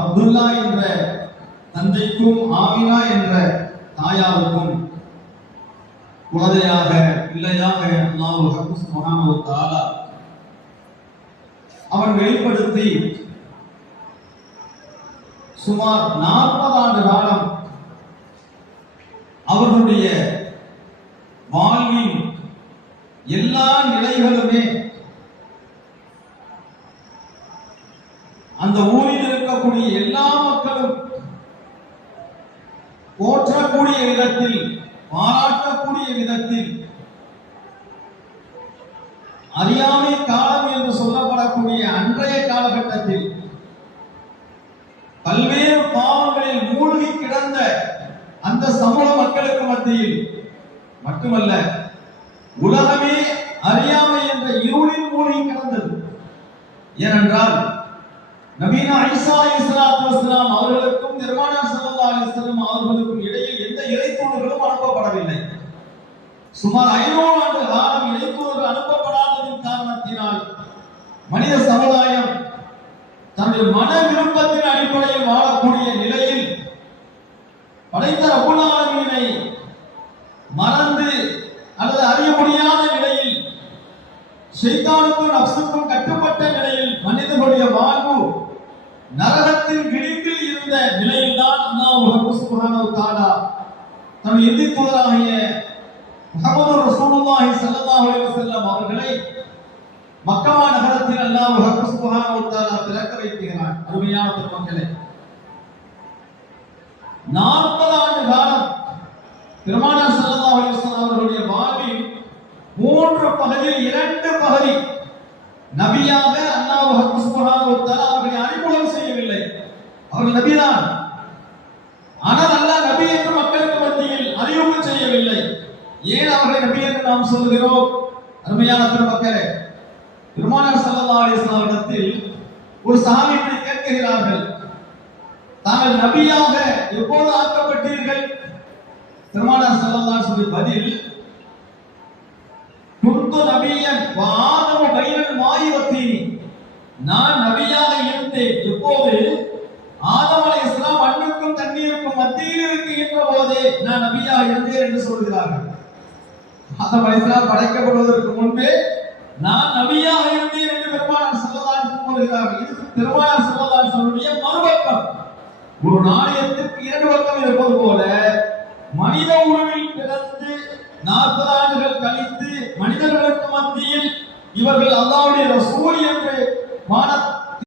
அப்துல்லா என்ற தந்தைக்கும் ஆமினா என்ற தாயாருக்கும் குழந்தையாக பிள்ளையாக அல்லாஹ் சுப்ஹானஹு வ தஆலா அவன் வெளிப்படுத்தி சுமார் 40 ஆண்டு காலம் அவர்களுடைய வாழ்வின் எல்லா நிலைகளுமே அந்த ஊரில் இருக்கக்கூடிய எல்லா மக்களும் போற்றக்கூடிய விதத்தில், பாராட்டக்கூடிய விதத்தில், அறியாமை காலம் என்று சொல்லப்படக்கூடிய அன்றைய காலகட்டத்தில் பல்வேறு பாவங்களில் மூழ்கி கிடந்த அந்த சமூக மக்களுக்கு மத்தியில் மட்டுமல்ல, உலகமே அறியாமை என்ற இருளில் மூழ்கி கிடந்தது. ஏனென்றால் நபீனா ஈசா அலைஹிஸ்ஸலாத்து வஸ்ஸலாம் அவர்களுக்கும் பெருமானார் ஸல்லல்லாஹு அலைஹி வஸல்லம் அவர்களுக்கும் இடையில் எந்த இறைத்தூதர்களும் அனுப்பப்படவில்லை. சுமார் 500 ஆண்டு காலம் இறைத்தூதர்கள் அனுப்பப்படாததின் காரணத்தினால் மனித சமுதாயம் தன்னுடைய மன விருப்பத்தின் அடிப்படையில் வாழக்கூடிய நிலையில் படைத்த ரப்புல் ஆலமீனை மறந்து அல்லது அறிய முடியாத நிலையில் ஷைத்தானுக்கும் நஃப்ஸுக்கும் கட்டுப்பட்ட நிலையில் மனிதனுடைய வாழ்வு நரகத்தின் விளிம்பில் இருந்த நிலையில்தான் அல்லாஹ் சுப்ஹானஹு வ தஆலா தன் இறுதி தூதராகிய முஹம்மது ரசூலுல்லாஹி ஸல்லல்லாஹு அலைஹி வஸல்லம் அவர்களை மக்கா நகரத்தில் அல்லாஹ் சுப்ஹானஹு வ தஆலா பிறக்க வைக்கிறார். அருமையான பெருமக்களே, 40 ஆண்டு காலம் பெருமானார் ஸல்லல்லாஹு அலைஹி வஸல்லம் அவர்களுடைய வாழ்வில் 3 பகுதியில் 2 பகுதி நபியாக அல்லாஹ் சுப்ஹானஹு வ தஆலா அவர்களை அறிமுகம் செய்யவில்லை. அவர்கள் நபிதான், ஆனால் அல்லாஹ் நபி என்று மக்களுக்கு மத்தியில் அறிமுகம் செய்யவில்லை. ஏன் அவர்களை நபி என்று நாம் சொல்கிறோம்? அருமையான பெருமக்களே, பெருமானார் ஸல்லல்லாஹு அலைஹி வஸல்லம் அவர்களிடத்தில் ஒரு சஹாபி இப்படி கேட்கிறார்கள், தாங்கள் நபியாக எப்போது ஆக்கப்பட்டீர்கள்? பெருமானார் ஸல்லல்லாஹு அலைஹி வஸல்லம் பதில், குன்து நபியன் வ ஆதமு பைனல் மாயி வத்தீனி. நான் நபியாக இருந்தேன் எப்போது ஆதம் அலைஹிஸ்ஸலாம் மண்ணுக்கும் தண்ணீருக்கும் மத்தியில் இருக்கின்ற போதே நான் நபியாக இருந்தேன் என்று சொல்கிறார்கள். ஆதம் அலைஹிஸ்ஸலாம் படைக்கப்படுவதற்கு முன்பே நான் நபியாக இருந்தேன் என்று பெருமானார் ஸல்லல்லாஹு அலைஹி வஸல்லம் சொல்கிறார்கள். இது பெருமானார் ஸல்லல்லாஹு அலைஹி வஸல்லம் மறுபக்கம். ஒரு நாணயத்திற்கு 2 பக்கம் இருப்பது போல மனித உருவில் பிறந்து 40 ஆண்டுகள் கழித்து மனிதர்களுக்கு மத்தியில் இவர்கள் அல்லாஹ்வுடைய ரசூல் என்று